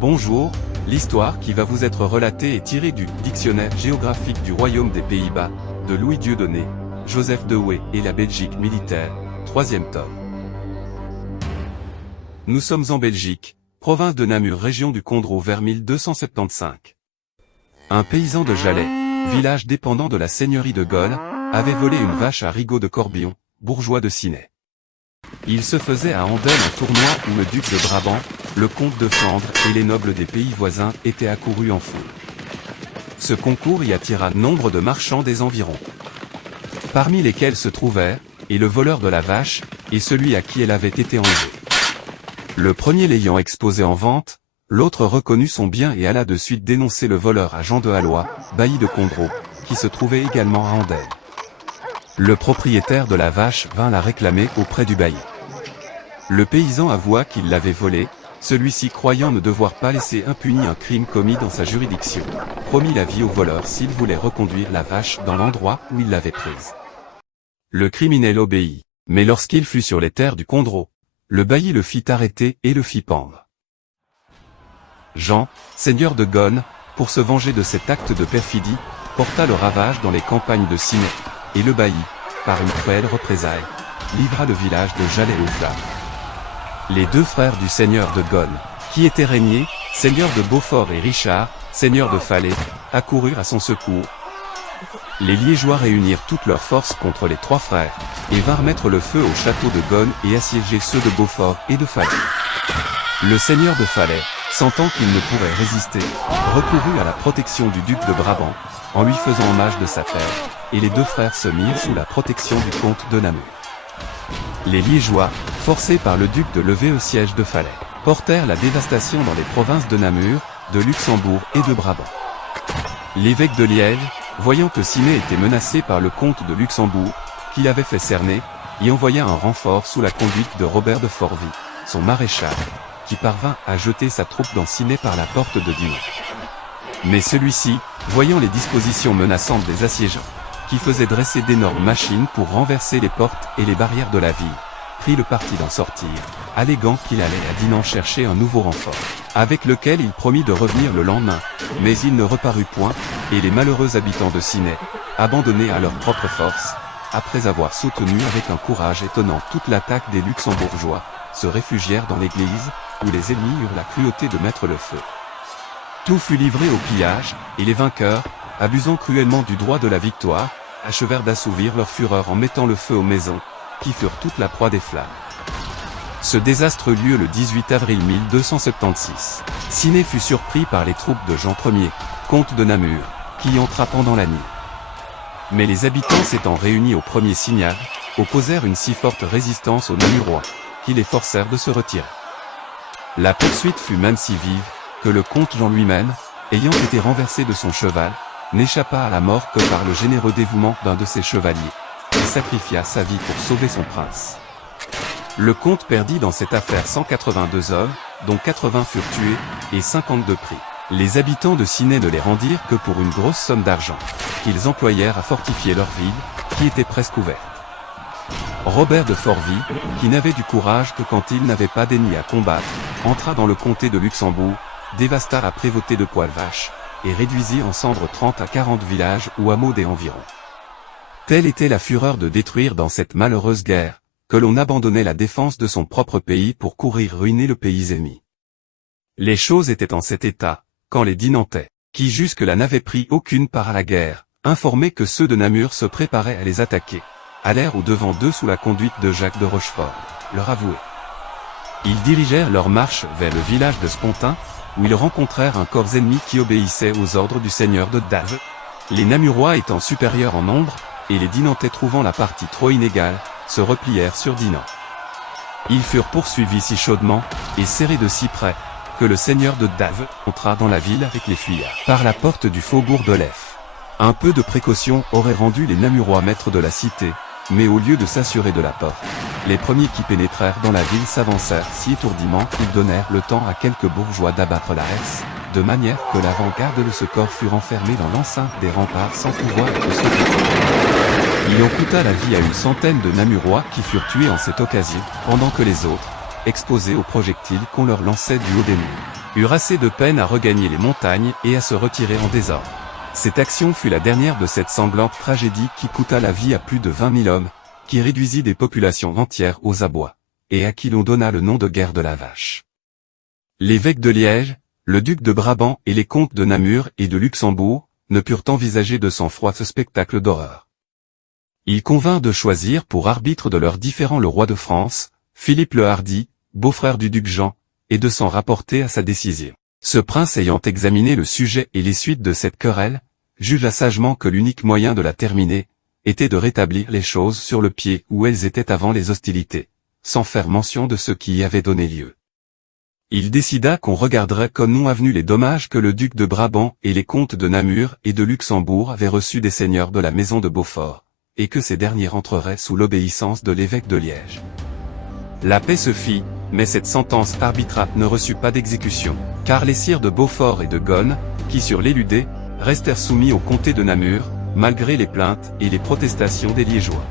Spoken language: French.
Bonjour, l'histoire qui va vous être relatée est tirée du Dictionnaire géographique du Royaume des Pays-Bas, de Louis Dieudonné, Joseph Douay et la Belgique militaire, 3e tome. Nous sommes en Belgique, province de Namur, région du Condroz, vers 1275. Un paysan de Jalais, village dépendant de la seigneurie de Gaulle, avait volé une vache à Rigaud de Corbillon, bourgeois de Ciney. Il se faisait à Andel un tournoi où le duc de Brabant, le comte de Flandre et les nobles des pays voisins étaient accourus en foule. Ce concours y attira nombre de marchands des environs, parmi lesquels se trouvèrent, et le voleur de la vache, et celui à qui elle avait été enlevée. Le premier l'ayant exposé en vente, l'autre reconnut son bien et alla de suite dénoncer le voleur à Jean de Hallois, bailli de Condroz, qui se trouvait également à Andel. Le propriétaire de la vache vint la réclamer auprès du bailli. Le paysan avoua qu'il l'avait volée, celui-ci, croyant ne devoir pas laisser impuni un crime commis dans sa juridiction, promit la vie au voleur s'il voulait reconduire la vache dans l'endroit où il l'avait prise. Le criminel obéit, mais lorsqu'il fut sur les terres du Condroz, le bailli le fit arrêter et le fit pendre. Jean, seigneur de Gonne, pour se venger de cet acte de perfidie, porta le ravage dans les campagnes de Ciney, et le bailli, par une cruelle représaille, livra le village de Jalais aux flammes. Les deux frères du seigneur de Gonne, qui étaient Régnier, seigneur de Beaufort, et Richard, seigneur de Falais, accoururent à son secours. Les Liégeois réunirent toutes leurs forces contre les trois frères, et vinrent mettre le feu au château de Gonne et assiéger ceux de Beaufort et de Falais. Le seigneur de Falais, sentant qu'il ne pourrait résister, recourut à la protection du duc de Brabant, en lui faisant hommage de sa terre, et les deux frères se mirent sous la protection du comte de Namur. Les Liégeois, forcés par le duc de lever le siège de Falais, portèrent la dévastation dans les provinces de Namur, de Luxembourg et de Brabant. L'évêque de Liège, voyant que Ciney était menacé par le comte de Luxembourg, qui l'avait fait cerner, y envoya un renfort sous la conduite de Robert de Forvy, son maréchal, qui parvint à jeter sa troupe dans Ciney par la porte de Dinan. Mais celui-ci, voyant les dispositions menaçantes des assiégeants, qui faisaient dresser d'énormes machines pour renverser les portes et les barrières de la ville, prit le parti d'en sortir, alléguant qu'il allait à Dinan chercher un nouveau renfort, avec lequel il promit de revenir le lendemain, mais il ne reparut point, et les malheureux habitants de Ciney, abandonnés à leurs propres forces, après avoir soutenu avec un courage étonnant toute l'attaque des Luxembourgeois, se réfugièrent dans l'église, où les ennemis eurent la cruauté de mettre le feu. Tout fut livré au pillage, et les vainqueurs, abusant cruellement du droit de la victoire, achevèrent d'assouvir leur fureur en mettant le feu aux maisons, qui furent toute la proie des flammes. Ce désastre eut lieu le 18 avril 1276. Ciney fut surpris par les troupes de Jean Ier, comte de Namur, qui y entra pendant la nuit. Mais les habitants s'étant réunis au premier signal, opposèrent une si forte résistance aux Namurois, qui les forcèrent de se retirer. La poursuite fut même si vive, que le comte Jean lui-même, ayant été renversé de son cheval, n'échappa à la mort que par le généreux dévouement d'un de ses chevaliers, qui sacrifia sa vie pour sauver son prince. Le comte perdit dans cette affaire 182 hommes, dont 80 furent tués, et 52 pris. Les habitants de Ciney ne les rendirent que pour une grosse somme d'argent, qu'ils employèrent à fortifier leur ville, qui était presque ouverte. Robert de Forvy, qui n'avait du courage que quand il n'avait pas d'ennemis à combattre, entra dans le comté de Luxembourg, dévasta la prévôté de Poil-Vache, et réduisit en cendres 30 à 40 villages ou hameaux des environs. Telle était la fureur de détruire dans cette malheureuse guerre, que l'on abandonnait la défense de son propre pays pour courir ruiner le pays ennemi. Les choses étaient en cet état, quand les Dinantais, qui jusque-là n'avaient pris aucune part à la guerre, informés que ceux de Namur se préparaient à les attaquer, allèrent au-devant d'eux sous la conduite de Jacques de Rochefort, leur avoué. Ils dirigèrent leur marche vers le village de Spontin, où ils rencontrèrent un corps ennemi qui obéissait aux ordres du seigneur de Dave. Les Namurois étant supérieurs en nombre, et les Dinantais trouvant la partie trop inégale, se replièrent sur Dinan. Ils furent poursuivis si chaudement, et serrés de si près, que le seigneur de Dave entra dans la ville avec les fuyards, par la porte du faubourg de l'Ef. Un peu de précaution aurait rendu les Namurois maîtres de la cité, mais au lieu de s'assurer de la porte, les premiers qui pénétrèrent dans la ville s'avancèrent si étourdiment qu'ils donnèrent le temps à quelques bourgeois d'abattre la herse, de manière que l'avant-garde de ce corps fut renfermée dans l'enceinte des remparts sans pouvoir être secourue. Il en coûta la vie à une centaine de Namurois qui furent tués en cette occasion, pendant que les autres, exposés aux projectiles qu'on leur lançait du haut des murs. eurent assez de peine à regagner les montagnes et à se retirer en désordre. Cette action fut la dernière de cette sanglante tragédie qui coûta la vie à plus de 20 000 hommes, qui réduisit des populations entières aux abois, et à qui l'on donna le nom de guerre de la vache. L'évêque de Liège, le duc de Brabant et les comtes de Namur et de Luxembourg ne purent envisager de sang-froid ce spectacle d'horreur. Ils convinrent de choisir pour arbitre de leurs différends le roi de France, Philippe le Hardi, beau-frère du duc Jean, et de s'en rapporter à sa décision. Ce prince ayant examiné le sujet et les suites de cette querelle, jugea sagement que l'unique moyen de la terminer, était de rétablir les choses sur le pied où elles étaient avant les hostilités, sans faire mention de ce qui y avait donné lieu. Il décida qu'on regarderait comme non avenus les dommages que le duc de Brabant et les comtes de Namur et de Luxembourg avaient reçus des seigneurs de la maison de Beaufort, et que ces derniers rentreraient sous l'obéissance de l'évêque de Liège. La paix se fit, mais cette sentence arbitrale ne reçut pas d'exécution, car les sires de Beaufort et de Gonne, qui sur l'éludé, restèrent soumis au comté de Namur, malgré les plaintes et les protestations des Liégeois.